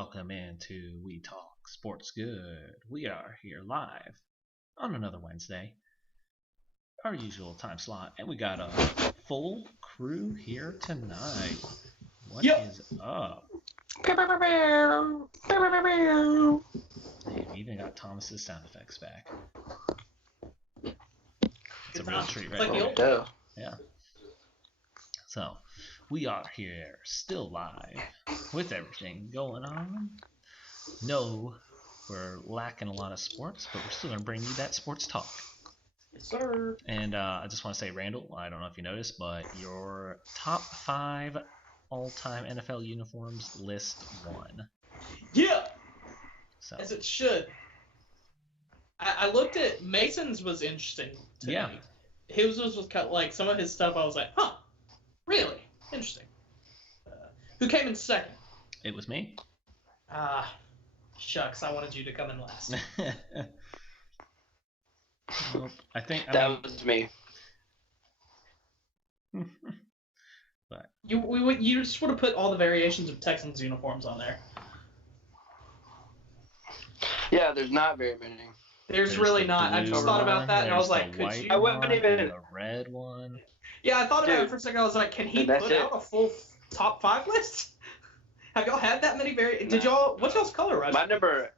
welcome into We Talk Sports Good. We are here live on another Wednesday, our usual time slot, and we got a full crew here tonight. What is up? They've even got Thomas's sound effects back. It's a real treat, right there. Yeah. So, we are here, still live, with everything going on. No, we're lacking a lot of sports, but we're still going to bring you that sports talk. Yes, sir. And I just want to say, Randall, I don't know if you noticed, but your top 5 all-time NFL uniforms list 1. Yeah, So, as it should. I looked at Mason's was interesting to me. His was cut, like some of his stuff. I was like, huh, really interesting. Who came in second? it was me. Shucks, I wanted you to come in last. Nope, that was me. But You just would have put all the variations of Texans uniforms on there. Yeah, there's not very many. There's really not. I just thought about that and I was like, could you? I wouldn't even. The red one. Yeah, I thought about it for a second. I was like, can he put out a full top 5 list? Have y'all had that many Did y'all? What's y'all's color rush? My number.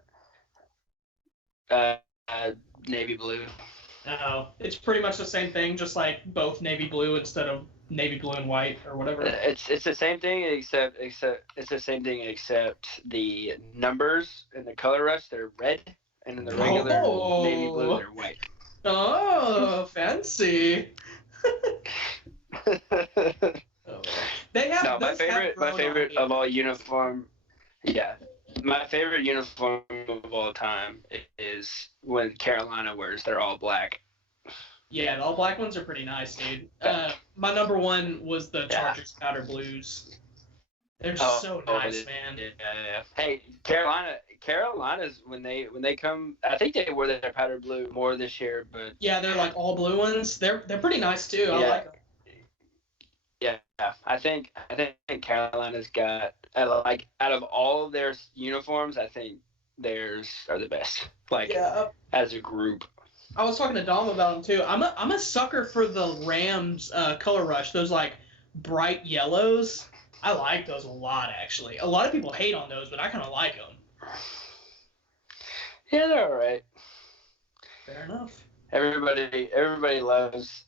Navy blue. Oh, it's pretty much the same thing, just like both navy blue instead of navy blue and white or whatever. It's the same thing except it's the same thing except the numbers and the color rush they're red and in the regular navy blue they're white. Oh, fancy. They have my favorite of all uniform. Yeah. My favorite uniform of all time is when Carolina wears their all black. Yeah, the all black ones are pretty nice, dude. My number 1 was the Chargers powder blues. They're so nice, man. Yeah. Hey, Carolina's when they come, I think they wore their powder blue more this year, but yeah, they're like all blue ones. They're pretty nice too. I like them. Yeah, I think Carolina's got out of all of their uniforms, I think theirs are the best. As a group. I was talking to Dom about them too. I'm a sucker for the Rams color rush. Those like bright yellows. I like those a lot actually. A lot of people hate on those, but I kind of like them. Yeah, they're all right. Fair enough. Everybody loves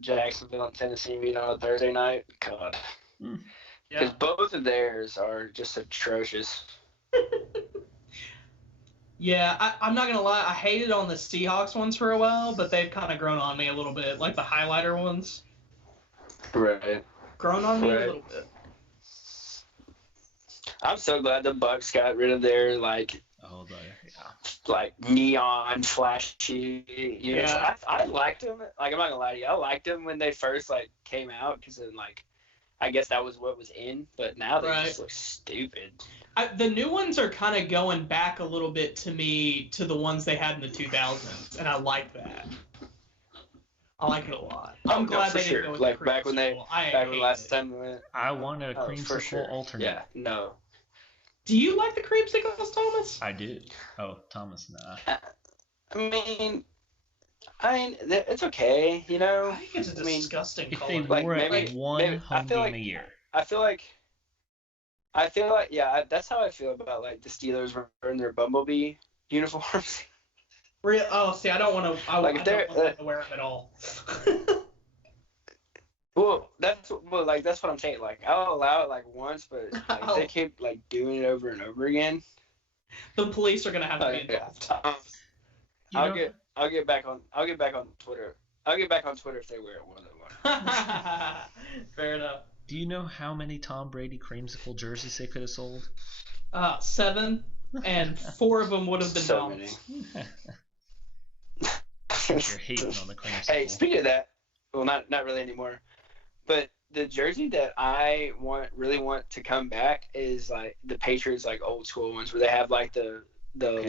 Jacksonville and Tennessee meet on a Thursday night. God, because both of theirs are just atrocious. Yeah, I'm not gonna lie. I hated on the Seahawks ones for a while, but they've kind of grown on me a little bit, like the highlighter ones. Right. Grown on me a little bit. I'm so glad the Bucks got rid of their neon flashy. Yeah. I liked them. Like, I'm not gonna lie to you, I liked them when they first came out because then I guess that was what was in. But now they just look stupid. The new ones are kind of going back a little bit to me to the ones they had in the 2000s, and I like that. I like it a lot. I'm glad they didn't go with the back when last time we went. I wanted a creamsicle alternate. Yeah, no. Do you like the creamsicles, Thomas? I do. Oh, Thomas, nah. I mean, it's okay, you know. I think it's a disgusting color. If they wore it one home game a year. I feel like, yeah, that's how I feel about the Steelers wearing their Bumblebee uniforms. See, I don't want to. I don't want to wear them at all. Well, that's what I'm saying. I'll allow it once, but if they keep doing it over and over again, the police are gonna have to be involved. I'll get back on Twitter. I'll get back on Twitter if they wear it more than once. Fair enough. Do you know how many Tom Brady creamsicle jerseys they could have sold? 7, and 4 of them would have been so many. You're hating on the creamsicle. Hey, speaking of that, well, not really anymore. But the jersey that I really want to come back is the Patriots old school ones where they have the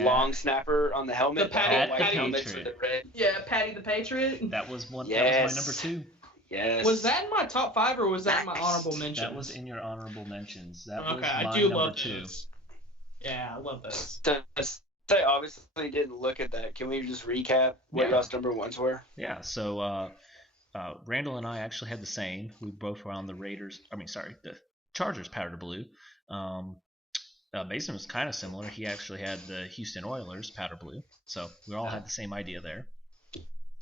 long snapper on the helmet, the Patty white helmets with the red. Yeah, Patty the Patriot. That was my number 2. Yes. Was that in my top 5 or was that in my honorable mentions? That was in your honorable mentions. That was okay, my I do number love 2. those. Yeah, I love those. I obviously didn't look at that. Can we just recap what y'all's number 1s were? Yeah. So Randall and I actually had the same. We both were on the the Chargers powder blue. Mason was kind of similar. He actually had the Houston Oilers powder blue. So we all had the same idea there.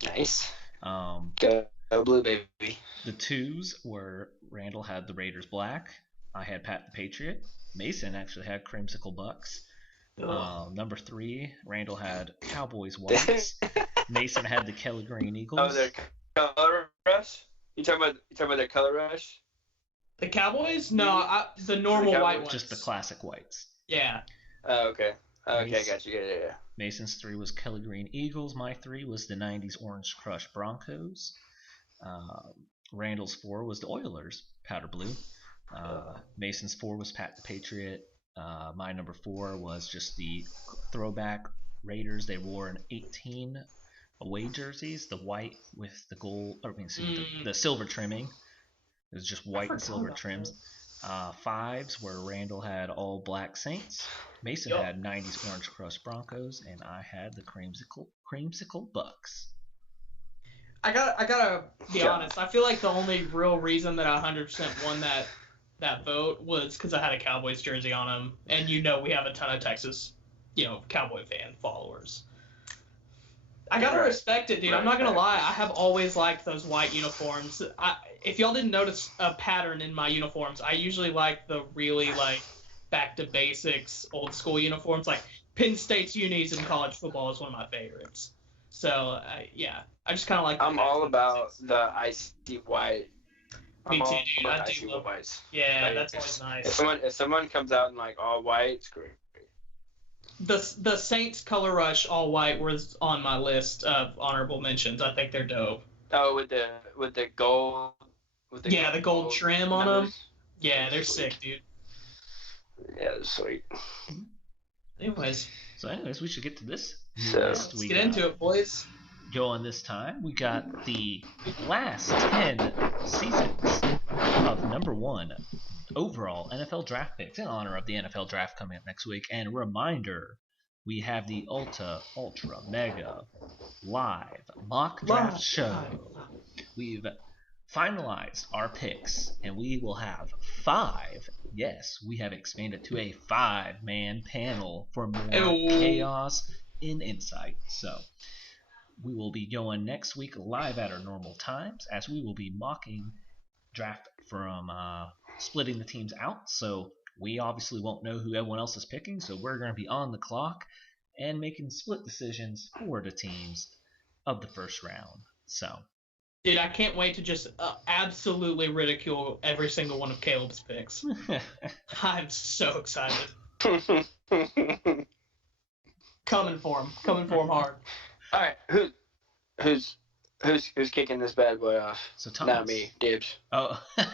Nice. Go blue, baby. The 2s were Randall had the Raiders black. I had Pat the Patriot. Mason actually had Creamsicle Bucks. Number 3, Randall had Cowboys whites. Mason had the Kelly Green Eagles. Oh, their color rush? You talking about their color rush? The Cowboys? No, the normal white ones. Just the classic whites. Yeah. Oh, okay. Okay, got you. Yeah. Mason's 3 was Kelly Green Eagles. My 3 was the 90s Orange Crush Broncos. Randall's 4 was the Oilers, powder blue. Mason's 4 was Pat the Patriot. My number 4 was just the throwback Raiders. They wore an 18 away jerseys, the white with the gold, the silver trimming. It was just white and silver trims. 5s where Randall had all black Saints. Mason had 90s Orange Crush Broncos, and I had the creamsicle Bucks. I gotta be honest. I feel like the only real reason that I 100% won that vote was because I had a Cowboys jersey on them, and we have a ton of Texas, Cowboy fan followers. I gotta respect it, dude. I'm not gonna lie. I have always liked those white uniforms. If y'all didn't notice a pattern in my uniforms, I usually like the really back to basics, old school uniforms. Like Penn State's unis in college football is one of my favorites. So I just kind of like. I'm all about the icy white. Me too, dude. I do love whites. Yeah, that's always nice. If someone comes out in all white, it's great. The Saints color rush all white was on my list of honorable mentions. I think they're dope. Oh, with the gold. The gold trim on them. Yeah, they're sick, dude. Yeah, they're sweet. Anyways, we should get to this. Let's get into it, boys. Going this time, we got the last 10 seasons of number 1 overall NFL draft picks in honor of the NFL draft coming up next week. And a reminder, we have the Ultra Mega Live Mock Draft Show. We've finalized our picks, and we will have 5. Yes, we have expanded to a 5-man panel for more chaos and insight. So we will be going next week live at our normal times, as we will be mocking draft from splitting the teams out. So we obviously won't know who everyone else is picking, so we're going to be on the clock and making split decisions for the teams of the first round. So, dude, I can't wait to just absolutely ridicule every single one of Caleb's picks. I'm so excited. Coming for him hard. All right, who's kicking this bad boy off? So Thomas. Not me, Dibs. Oh, all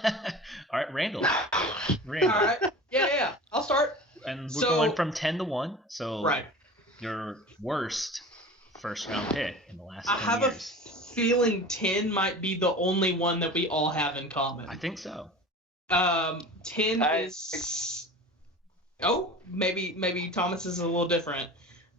right, Randall. All right, yeah, I'll start. And we're going from 10 to 1. So right. Your worst first round pick in the last 10 years. I have a feeling 10 might be the only one that we all have in common. I think so. 10 is. Oh, maybe Thomas is a little different.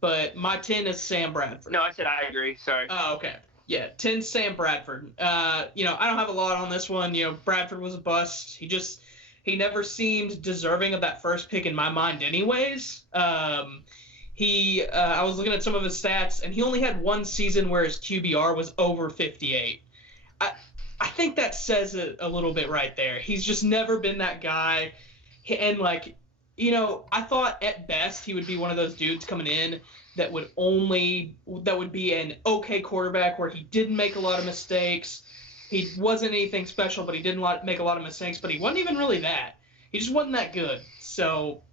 But my 10 is Sam Bradford. No, I said I agree. Sorry. Oh, okay. Yeah, 10 Sam Bradford. I don't have a lot on this one. Bradford was a bust. He never seemed deserving of that first pick in my mind anyways. I was looking at some of his stats, and he only had one season where his QBR was over 58. I think that says it a little bit right there. He's just never been that guy. And, I thought at best he would be one of those dudes coming in that would be an okay quarterback where he didn't make a lot of mistakes. He wasn't anything special, but he didn't make a lot of mistakes. But he wasn't even really that. He just wasn't that good. So,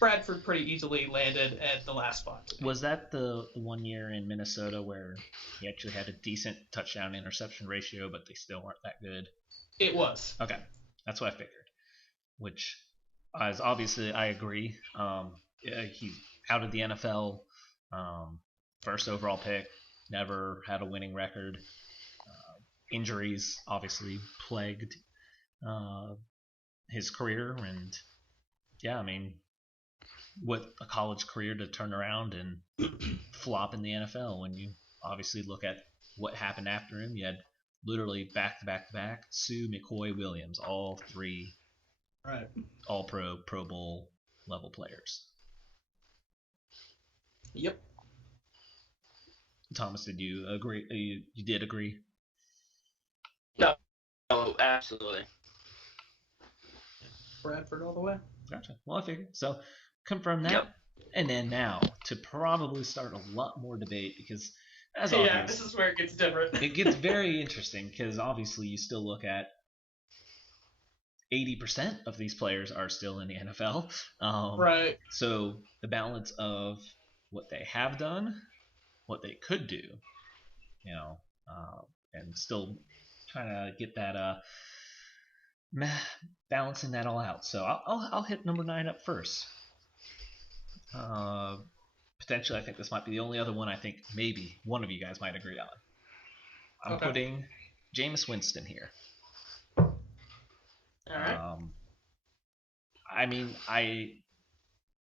Bradford pretty easily landed at the last spot. Was that the 1 year in Minnesota where he actually had a decent touchdown interception ratio, but they still weren't that good? It was. Okay, that's what I figured. Which, as obviously, I agree. He's out of the NFL. First overall pick, never had a winning record. injuries obviously plagued his career, and yeah, I mean, what a college career to turn around and flop in the NFL when you obviously look at what happened after him. You had literally back-to-back Sue, McCoy, Williams, all three all-pro, Pro Bowl level players. Yep. Thomas, did you agree? You did agree? No, absolutely. Bradford all the way. Gotcha. Well, I figured. So, confirm that. Yep. And then now, to probably start a lot more debate, because as obvious, this is where it gets different. It gets very interesting, because obviously you still look at 80% of these players are still in the NFL. Right. So, the balance of what they have done, what they could do, and still trying to get that balancing that all out. So I'll hit number 9 up first. Potentially, I think this might be the only other one I think maybe one of you guys might agree on. I'm putting Jameis Winston here. All right. I mean,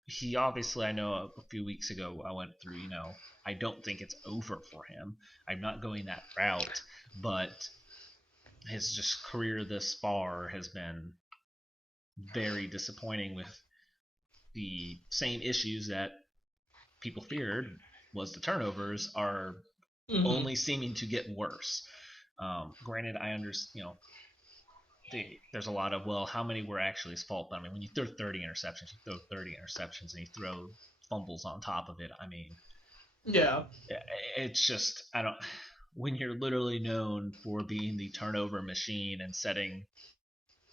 he obviously, I know a few weeks ago I went through, I don't think it's over for him. I'm not going that route, but his just career thus far has been very disappointing, with the same issues that people feared was the turnovers are only seeming to get worse. Granted, I understand, there's a lot of, well, how many were actually his fault? But I mean, when you throw 30 interceptions, and you throw fumbles on top of it. I mean, yeah, it's just, when you're literally known for being the turnover machine and setting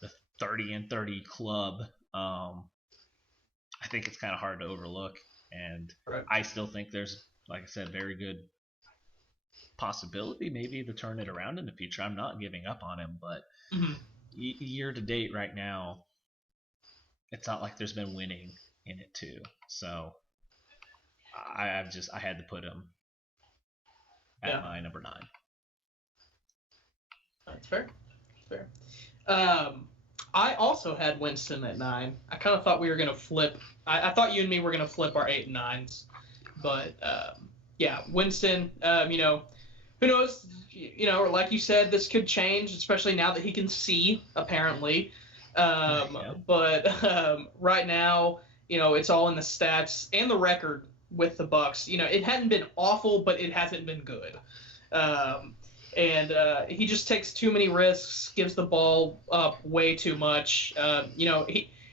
the 30-30 club, I think it's kind of hard to overlook. And I still think there's, like I said, very good possibility maybe to turn it around in the future. I'm not giving up on him, but year to date right now, it's not like there's been winning in it too. So I had to put him at my number 9. That's fair. I also had Winston at 9. I kind of thought we were going to flip. I thought you and me were going to flip our 8 and 9s. But, Winston, who knows? Like you said, this could change, especially now that he can see, apparently. But right now, it's all in the stats and the record with the Bucs. It hadn't been awful, but it hasn't been good. And he just takes too many risks, gives the ball up way too much.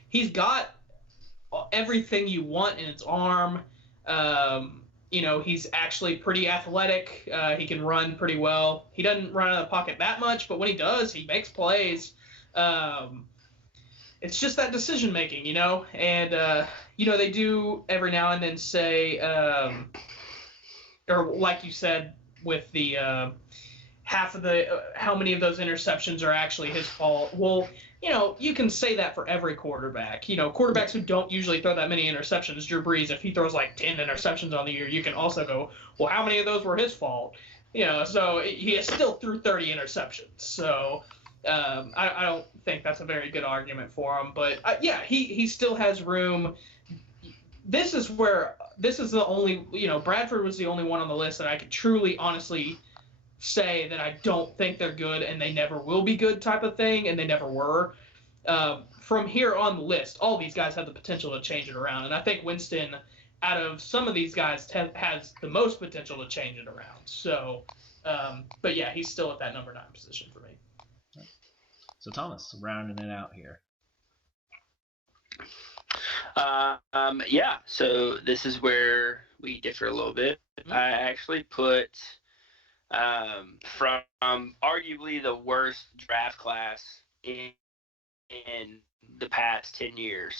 He's got everything you want in his arm. He's actually pretty athletic. He can run pretty well. He doesn't run out of the pocket that much, but when he does, he makes plays. It's just that decision making, and they do every now and then say, or like you said with the half of how many of those interceptions are actually his fault. Well, you can say that for every quarterback. Quarterbacks who don't usually throw that many interceptions, Drew Brees, if he throws like 10 interceptions on the year, you can also go, well, how many of those were his fault? So he still threw 30 interceptions. So I don't think that's a very good argument for him. But he still has room. This is the only, Bradford was the only one on the list that I could truly, honestly say that I don't think they're good and they never will be good type of thing, and they never were. From here on the list, all these guys have the potential to change it around, and I think Winston, out of some of these guys, has the most potential to change it around. So, but yeah, he's still at that number 9 position for me. So Thomas, rounding it out here. So this is where we differ a little bit. I actually put from arguably the worst draft class in the past 10 years,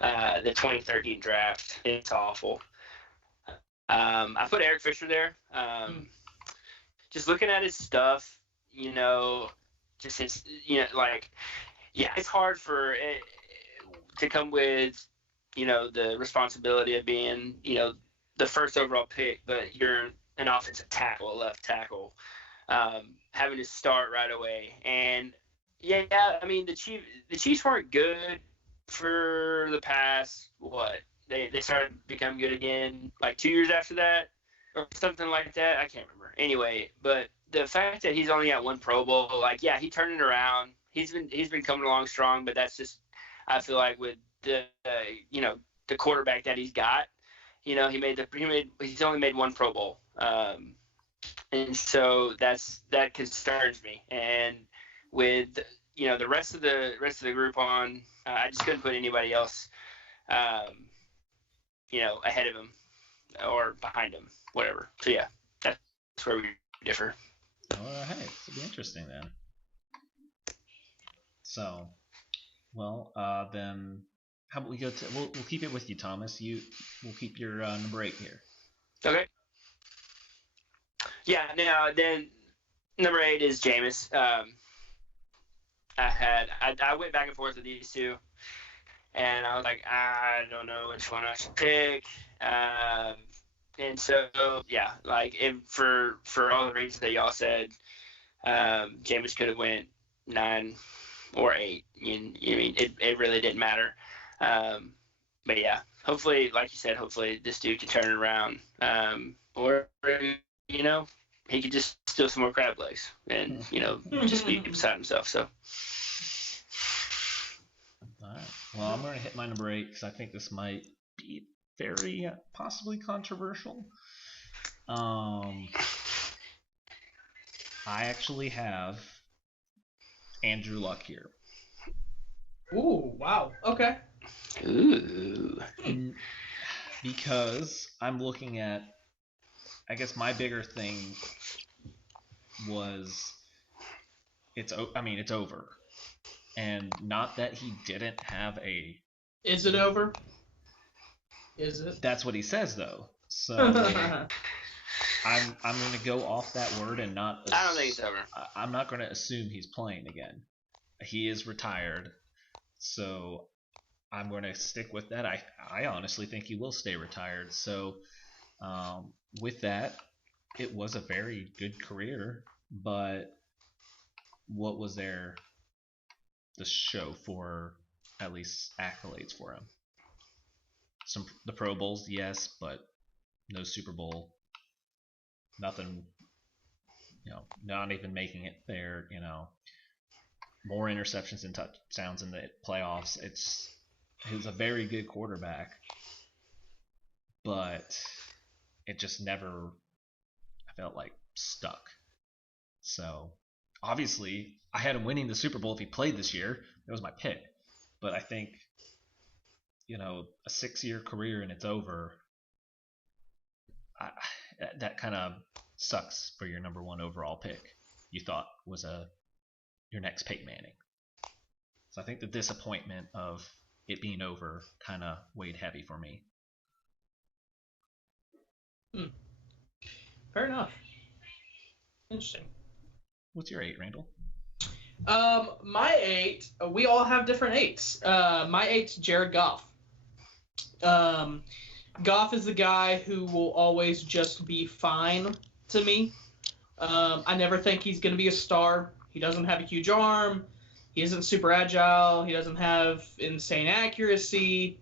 the 2013 draft. It's awful. I put Eric Fisher there. Just looking at his stuff, just his, it's hard for it to come with, the responsibility of being, the first overall pick, but you're an offensive tackle, a left tackle. having to start right away. And yeah, I mean the Chiefs weren't good for the past they started to become good again like 2 years after that or something like that. I can't remember. Anyway, but the fact that he's only got one Pro Bowl, like yeah, he turned it around. He's been coming along strong, but that's just I feel like with the the quarterback that he's got, he's only made one Pro Bowl. And so that concerns me. And with the rest of the group on, I just couldn't put anybody else, ahead of him or behind him, whatever. So yeah, that's where we differ. All right, it'll be interesting then. So, well, then how about we go to we'll keep it with you, Thomas. We'll keep your number 8 here. Okay. Yeah. Now then, number 8 is Jameis. I went back and forth with these two, and I was like, I don't know which one I should pick. And so yeah, like for all the reasons that y'all said, Jameis could have went 9 or 8. You know what I mean? It really didn't matter. But yeah, hopefully, like you said, hopefully this dude can turn it around. Or he could just steal some more crab legs and just be beside himself. So. All right. Well, I'm going to hit my number 8 because I think this might be very possibly controversial. I actually have Andrew Luck here. Ooh, wow. Okay. Ooh. Because I'm looking at, I guess my bigger thing was it's over. And not that he didn't have a... Is it over? Is it? That's what he says, though. So I'm going to go off that word and not... I don't think it's over. I'm not going to assume he's playing again. He is retired. So I'm going to stick with that. I honestly think he will stay retired. So with that, it was a very good career. But what was there... the show for at least accolades for him? The Pro Bowls, yes, but no Super Bowl, nothing. Not even making it there. More interceptions and touchdowns in the playoffs. He was a very good quarterback, but it just never, I felt like, stuck. So obviously, I had him winning the Super Bowl if he played this year. That was my pick. But I think, a 6-year career and it's over, that kind of sucks for your number 1 overall pick you thought was your next Peyton Manning. So I think the disappointment of it being over kind of weighed heavy for me. Fair enough. Interesting. What's your 8, Randall? My 8, we all have different 8s. My 8's Jared Goff. Goff is the guy who will always just be fine to me. I never think he's going to be a star. He doesn't have a huge arm. He isn't super agile. He doesn't have insane accuracy.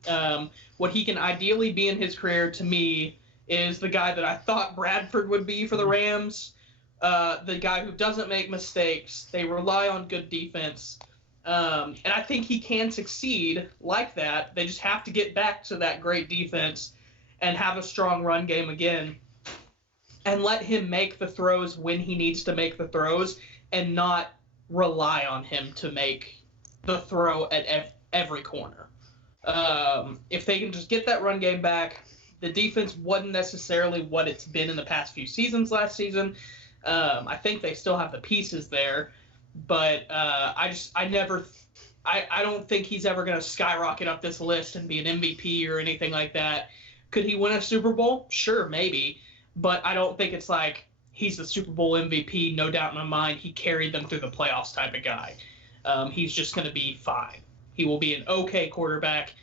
What he can ideally be in his career, to me, is the guy that I thought Bradford would be for the Rams. The guy who doesn't make mistakes. They rely on good defense. And I think he can succeed like that. They just have to get back to that great defense and have a strong run game again. And let him make the throws when he needs to make the throws and not rely on him to make the throw at every corner. If they can just get that run game back, the defense wasn't necessarily what it's been in the past few seasons last season. I think they still have the pieces there, but I don't think he's ever going to skyrocket up this list and be an MVP or anything like that. Could he win a Super Bowl? Sure, maybe, but I don't think it's like he's the Super Bowl MVP, no doubt in my mind. He carried them through the playoffs type of guy. He's just going to be fine. He will be an okay quarterback.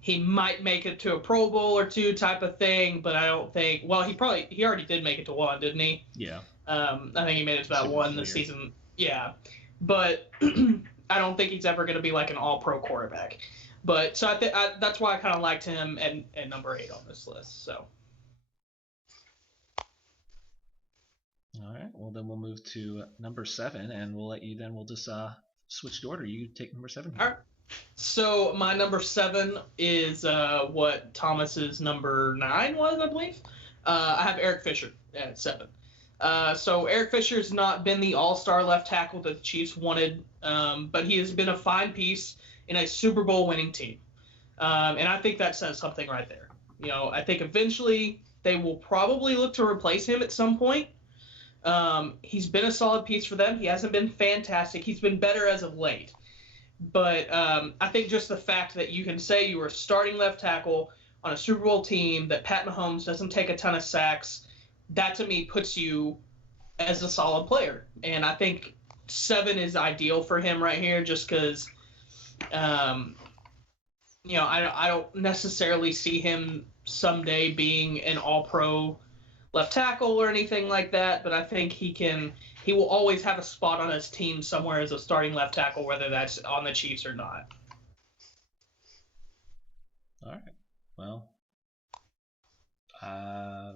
He might make it to a Pro Bowl or 2 type of thing, but I don't think. Well, he already did make it to 1, didn't he? Yeah. I think he made it to that one this season. Yeah, but I don't think he's ever going to be like an all-pro quarterback. But so that's why I kind of liked him at number 8 on this list. So. All right. Well, then we'll move to number 7, and we'll let you. Then we'll just switch the order. You take number 7. All right. So my number 7 is what Thomas's number 9 was, I believe. I have Eric Fisher at 7. So Eric Fisher's not been the all-star left tackle that the Chiefs wanted, but he has been a fine piece in a Super Bowl winning team. And I think that says something right there. I think eventually they will probably look to replace him at some point. He's been a solid piece for them. He hasn't been fantastic. He's been better as of late. But I think just the fact that you can say you were a starting left tackle on a Super Bowl team, that Pat Mahomes doesn't take a ton of sacks, that to me puts you as a solid player. And I think 7 is ideal for him right here just because, I don't necessarily see him someday being an all-pro left tackle or anything like that, but I think he will always have a spot on his team somewhere as a starting left tackle, whether that's on the Chiefs or not. All right. Well, I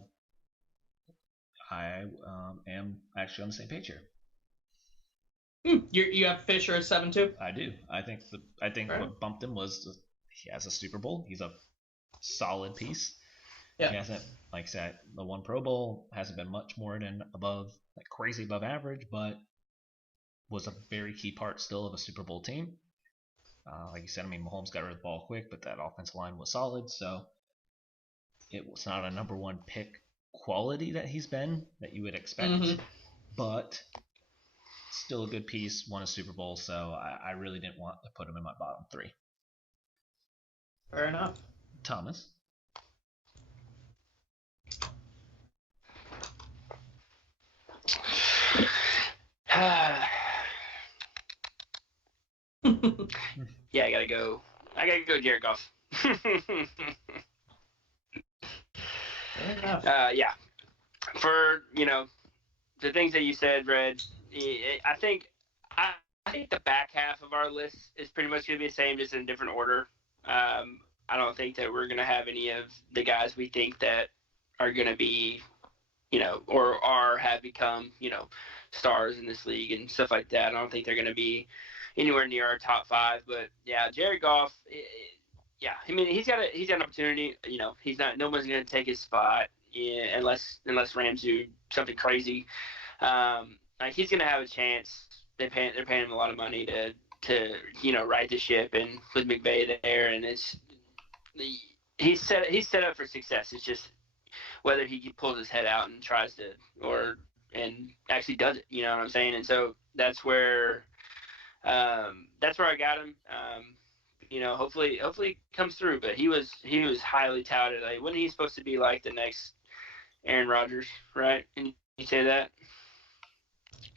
am actually on the same page here. You have Fisher at 7 too? I do. I think right. What bumped him was he has a Super Bowl. He's a solid piece. Yeah. He hasn't, like I said, the one Pro Bowl hasn't been much more than crazy above average, but was a very key part still of a Super Bowl team. Like you said, Mahomes got rid of the ball quick, but that offensive line was solid, so it was not a number 1 pick quality that he's been that you would expect, but still a good piece, won a Super Bowl, so I really didn't want to put him in my bottom 3. Fair enough. Thomas? Yeah, I gotta go Jared Goff. Yeah. For the things that you said, Red, I think the back half of our list is pretty much gonna be the same, just in a different order. I don't think that we're gonna have any of the guys we think that are gonna be, or have become, stars in this league and stuff like that. I don't think they're gonna be anywhere near our top 5, but yeah, Jared Goff. Yeah, he's got an opportunity. No one's gonna take his spot unless Rams do something crazy. He's gonna have a chance. They're paying him a lot of money to right the ship, and with McVay there, and he's set up for success. It's just whether he pulls his head out and tries to and actually does it. You know what I'm saying? And so that's where I got him. Hopefully it comes through. But he was highly touted. Like, wasn't he supposed to be like the next Aaron Rodgers, right? And you say that?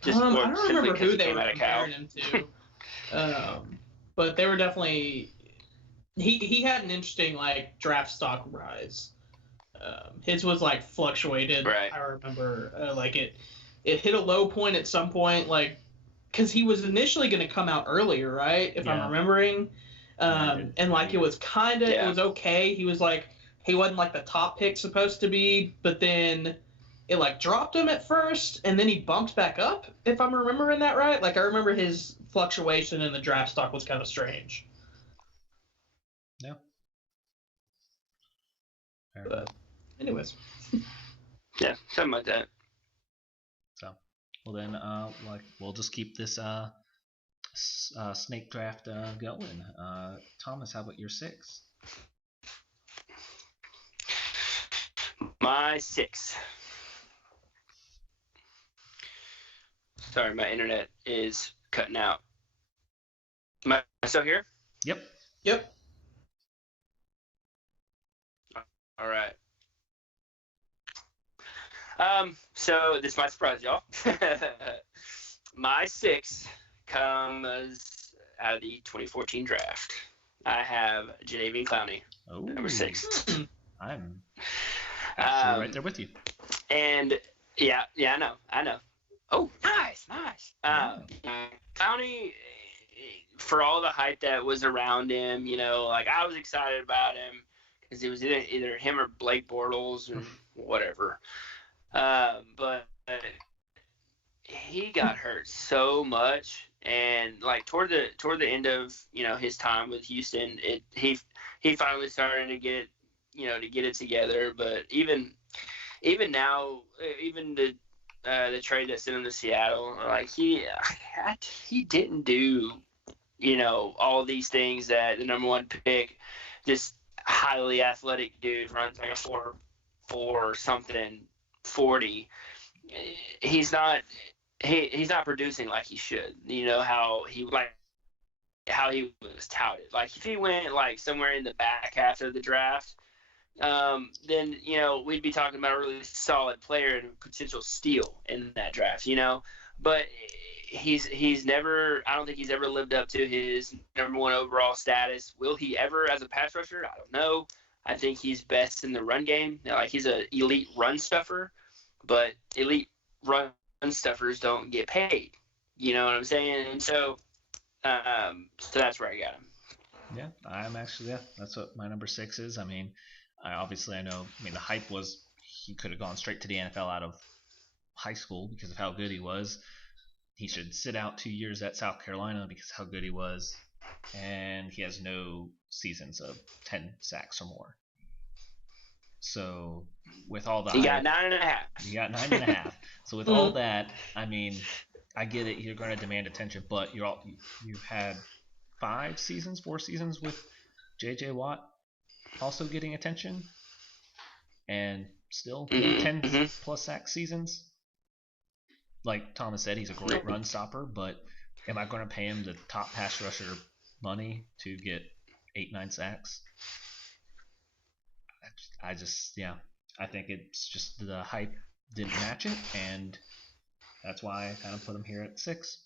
I don't remember who they were comparing him to. But they were definitely. He had an interesting draft stock rise. His was fluctuated. Right. I remember it hit a low point at some point, because he was initially going to come out earlier, right? If I'm remembering. And it was it was okay. He was he wasn't the top pick supposed to be, but then it dropped him at first, and then he bumped back up, if I'm remembering that right. I remember his fluctuation in the draft stock was kind of strange. Yeah. But anyways. Yeah, something like that. So, well then, we'll just keep this snake draft going. Thomas, how about your 6? My 6. Sorry, my internet is cutting out. Am I still here? Yep. All right. So this might surprise y'all. My 6 comes out of the 2014 draft. I have Jadeveon Clowney, number 6. I'm actually right there with you. And Yeah, I know. Oh, nice. Clowney, for all the hype that was around him, like I was excited about him because it was either him or Blake Bortles or whatever. But he got hurt so much, and like toward the end of his time with Houston, he finally started to get it together. But even now, even the trade that sent him to Seattle, like he didn't do all these things that the number one pick, this highly athletic dude runs like a 4 something 40. He's not producing like he should. How he was touted. Like if he went like somewhere in the back half of the draft, then we'd be talking about a really solid player and a potential steal in that draft. But he's never. I don't think he's ever lived up to his number one overall status. Will he ever as a pass rusher? I don't know. I think he's best in the run game. Like he's an elite run stuffer, but elite run stuffers don't get paid. You know what I'm saying? And so that's where I got him. Yeah, I'm actually that's what my number 6 is. I mean, I know. I mean, the hype was he could have gone straight to the NFL out of high school because of how good he was. He should sit out 2 years at South Carolina because of how good he was, and he has no seasons of 10 sacks or more. So with all the he got 9.5. You got 9.5. So with all that, I mean, I get it. You're going to demand attention, but you've had 4 seasons with J.J. Watt also getting attention, and still 10 plus sack seasons. Like Thomas said, he's a great run stopper, but am I going to pay him the top pass rusher money to get 8-9 sacks? I think it's just the hype didn't match it, and that's why I kind of put him here at 6.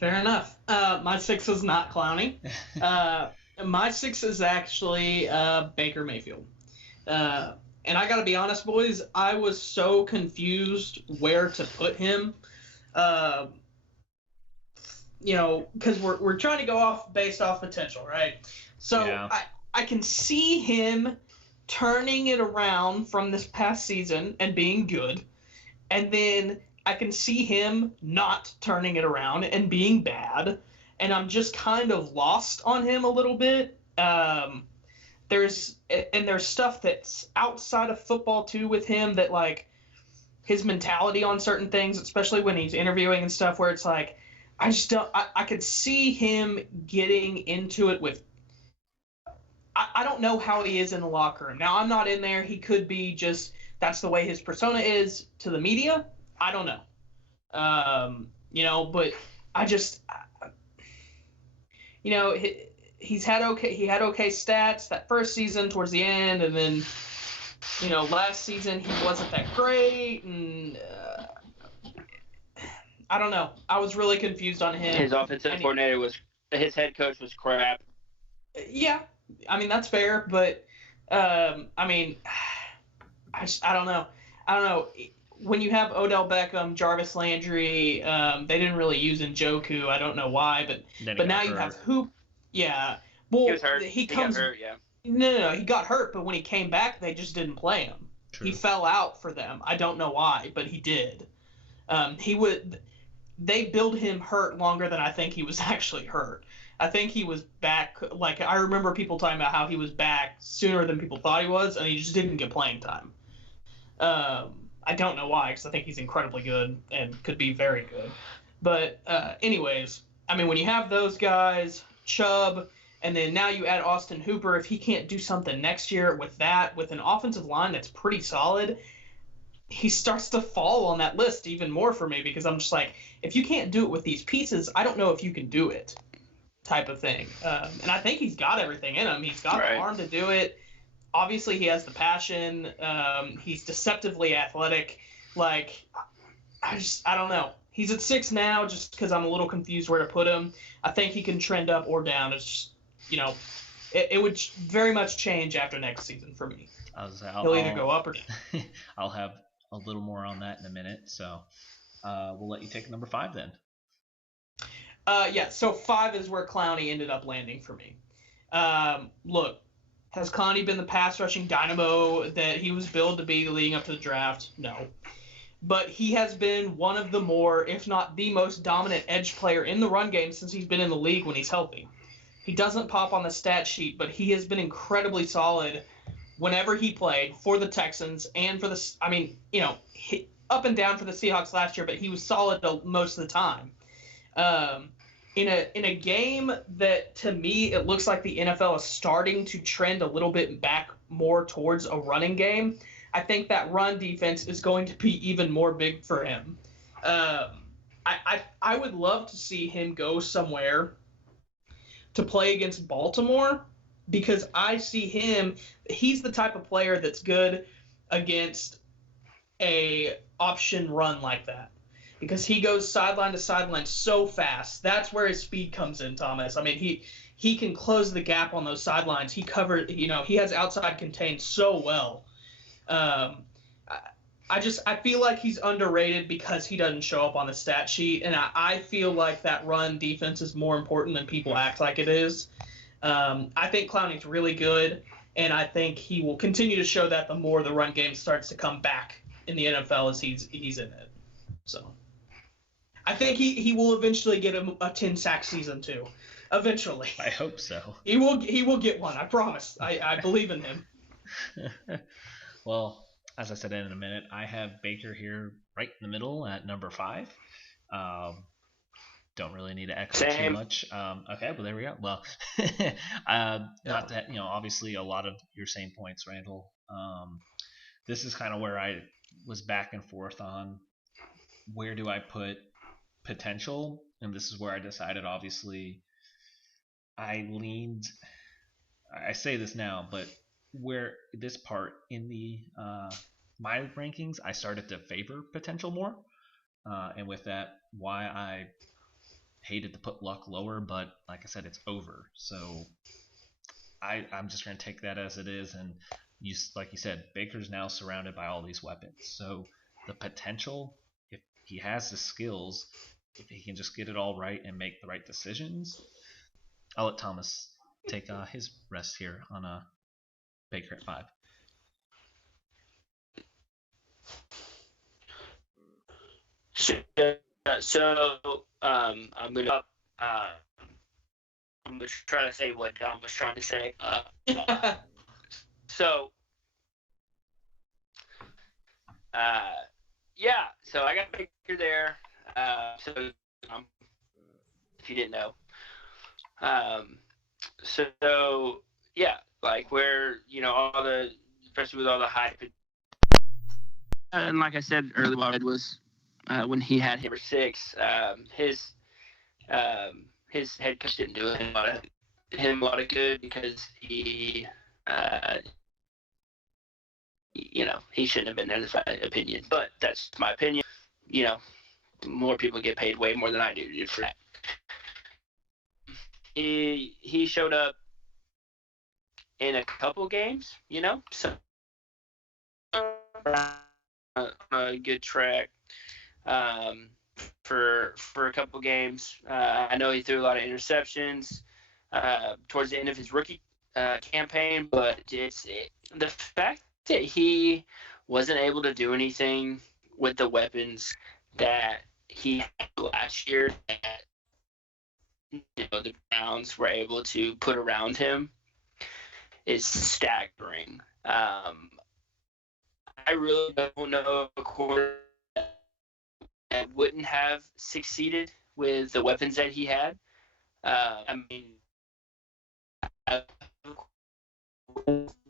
Fair enough. My 6 is not Clowney. My 6 is actually Baker Mayfield. And I gotta be honest, boys, I was so confused where to put him. Because we're trying to go based off potential, right? So yeah. I can see him turning it around from this past season and being good, and then I can see him not turning it around and being bad, and I'm just kind of lost on him a little bit. There's stuff that's outside of football too with him, that like his mentality on certain things, especially when he's interviewing and stuff, where it's like I could see him getting into it with. I don't know how he is in the locker room. Now, I'm not in there. He could be just that's the way his persona is to the media. I don't know. But I just, he had okay stats that first season towards the end, and then, last season he wasn't that great, and I don't know. I was really confused on him. His offensive coordinator his head coach was crap. Yeah. I mean, that's fair, but, I don't know. When you have Odell Beckham, Jarvis Landry, they didn't really use Njoku. I don't know why, but now you have Hoop. Yeah. Well, he was hurt. He got hurt, yeah. No, he got hurt, but when he came back, they just didn't play him. True. He fell out for them. I don't know why, but he did. They billed him hurt longer than I think he was actually hurt. I think he was back, like, I remember people talking about how he was back sooner than people thought he was, and he just didn't get playing time. I don't know why, because I think he's incredibly good and could be very good. But anyways, I mean, when you have those guys, Chubb, and then now you add Austin Hooper, if he can't do something next year with an offensive line that's pretty solid, he starts to fall on that list even more for me, because I'm just like, if you can't do it with these pieces, I don't know if you can do it, type of thing. And I think he's got everything in him. He's got the arm to do it. Obviously, he has the passion. He's deceptively athletic. Like, I don't know. He's at 6 now just because I'm a little confused where to put him. I think he can trend up or down. It's just, it would very much change after next season for me. He'll either go up or down. I'll have a little more on that in a minute. So we'll let you take number 5 then. Yeah, so 5 is where Clowney ended up landing for me. Look, has Clowney been the pass rushing dynamo that he was billed to be leading up to the draft? No. But he has been one of the more, if not the most dominant edge player in the run game since he's been in the league when he's healthy. He doesn't pop on the stat sheet, but he has been incredibly solid whenever he played for the Texans and for the, up and down for the Seahawks last year, but he was solid most of the time. In a game that, to me, it looks like the NFL is starting to trend a little bit back more towards a running game, I think that run defense is going to be even more big for him. I would love to see him go somewhere to play against Baltimore, because I see he's the type of player that's good against a option run like that, because he goes sideline to sideline so fast. That's where his speed comes in, Thomas. I mean, he can close the gap on those sidelines. He has outside contained so well. I feel like he's underrated because he doesn't show up on the stat sheet, and I feel like that run defense is more important than people act like it is. I think Clowney's really good, and I think he will continue to show that the more the run game starts to come back in the NFL as he's in it. So I think he will eventually get a 10-sack season too. Eventually. I hope so. He will get one. I promise. I believe in him. Well, as I said in a minute, I have Baker here right in the middle at number 5. Don't really need to echo too much. Okay, well, there we go. Well, not that, obviously a lot of your same points, Randall. This is kind of where I was back and forth on where do I put potential, and this is where I decided, obviously, I say this now, but where this part in the my rankings, I started to favor potential more, and with that, why I hated to put Luck lower, but like I said, it's over. So I'm just going to take that as it is, and like you said, Baker's now surrounded by all these weapons. So the potential, if he has the skills, if he can just get it all right and make the right decisions. I'll let Thomas take his rest here on Baker at 5. I'm gonna try to say what Dom was trying to say. So I got Baker there. So if you didn't know, like where all the, especially with all the hype, and like I said earlier, what was when he had him for 6, his head coach didn't do him a lot of good, because he he shouldn't have been there. That's my opinion, but that's my opinion. More people get paid way more than I do for that. He showed up in a couple games, so a good track for a couple games. I know he threw a lot of interceptions towards the end of his rookie campaign, but the fact that he wasn't able to do anything with the weapons that he had last year, that the Browns were able to put around him, is staggering. I really don't know a quarterback that wouldn't have succeeded with the weapons that he had.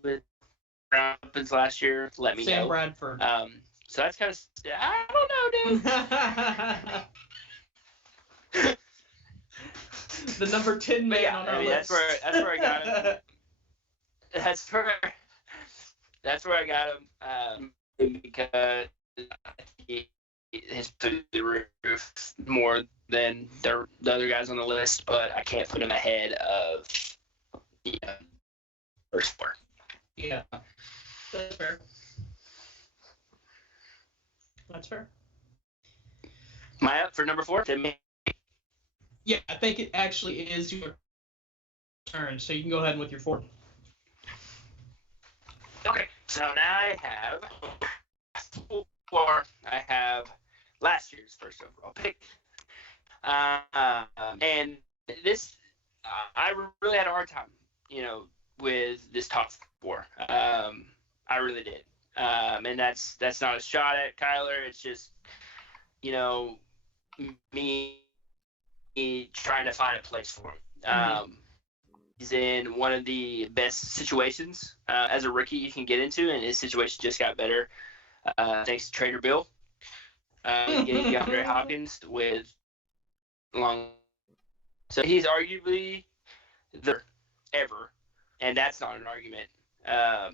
With weapons last year, let me know. Sam Bradford. So that's kind of, I don't know, dude. The number 10 man on our list. That's where I got him. That's where I got him, because he's through the roof more than the other guys on the list, but I can't put him ahead of first 4. Yeah, that's fair. That's fair. Am I up for number 4? Yeah, I think it actually is your turn, so you can go ahead with your 4. Okay, so now I have 4. I have last year's first overall pick. And this, I really had a hard time, with this top 4. I really did. And that's not a shot at Kyler. It's just, me trying to find a place for him. He's in one of the best situations as a rookie you can get into, and his situation just got better thanks to Trader Bill. Getting DeAndre Hopkins with long. So he's arguably the ever, and that's not an argument. I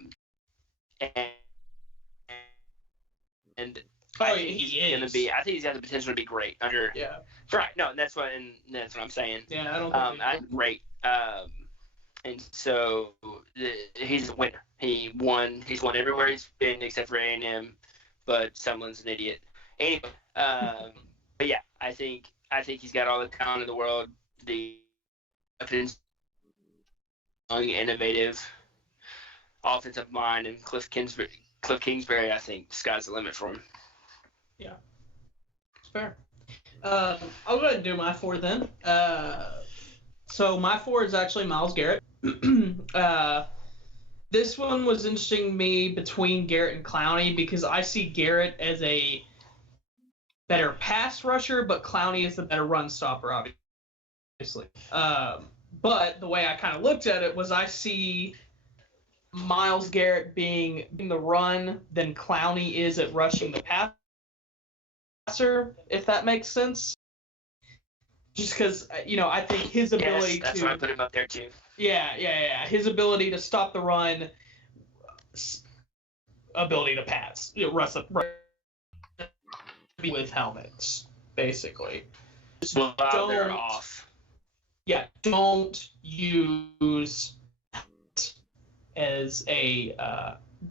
think he's going to be. I think he's got the potential to be great under. Yeah. Right. No, that's what I'm saying. Yeah, I don't think. I'm great. And so he's a winner. He's won everywhere he's been except for A&M, but someone's an idiot. Anyway, but yeah, I think he's got all the talent in the world. The young, innovative offensive mind, and Cliff Kingsbury. I think the sky's the limit for him. Yeah, it's fair. I'll go ahead and do my 4 then. So my 4 is actually Myles Garrett. This one was interesting to me between Garrett and Clowney because I see Garrett as a better pass rusher, but Clowney is the better run stopper, obviously. But the way I kind of looked at it was I see Myles Garrett being in the run than Clowney is at rushing the passer, if that makes sense. Just because, I think his ability that's why I put him up there too. Yeah. His ability to stop the run, ability to pass, rush with helmets, basically. Well, they're off. Yeah, don't use as a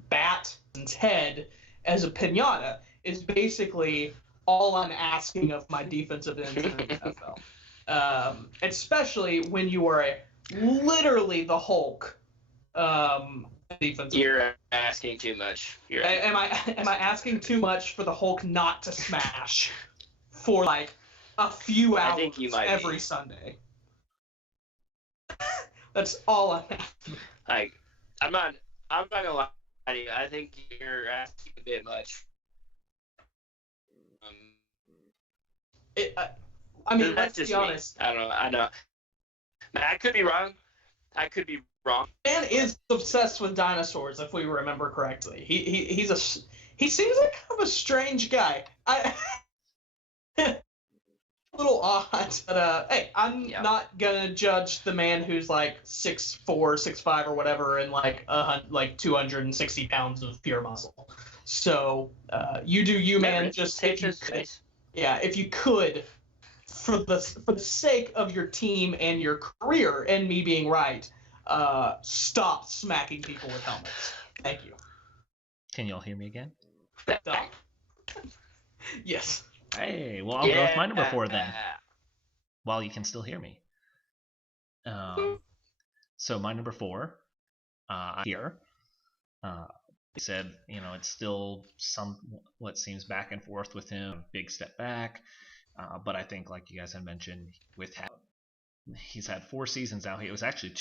bat and head as a pinata is basically all I'm asking of my defensive ends in the NFL. Especially when you are literally the Hulk defensive. You're asking too much. Am I asking too much for the Hulk not to smash for like a few hours every Sunday? That's all I'm asking. I'm not gonna lie to you. I think you're asking a bit much. Let's be honest. I know. I could be wrong. Man is obsessed with dinosaurs, if we remember correctly. He seems like kind of a strange guy. A little odd, but hey, I'm not gonna judge the man who's like 6'4", 6'5", or whatever, and like 260 pounds of pure muscle. So you do you, man. Just take your space. Yeah, if you could, for the sake of your team and your career and me being right, stop smacking people with helmets. Thank you. Can y'all hear me again? Yes. Hey, well, I'll go with my number 4 then, while you can still hear me. So my number 4, here. He said, it's still what seems back and forth with him, big step back. But I think, like you guys had mentioned, he's had 4 seasons now. It was actually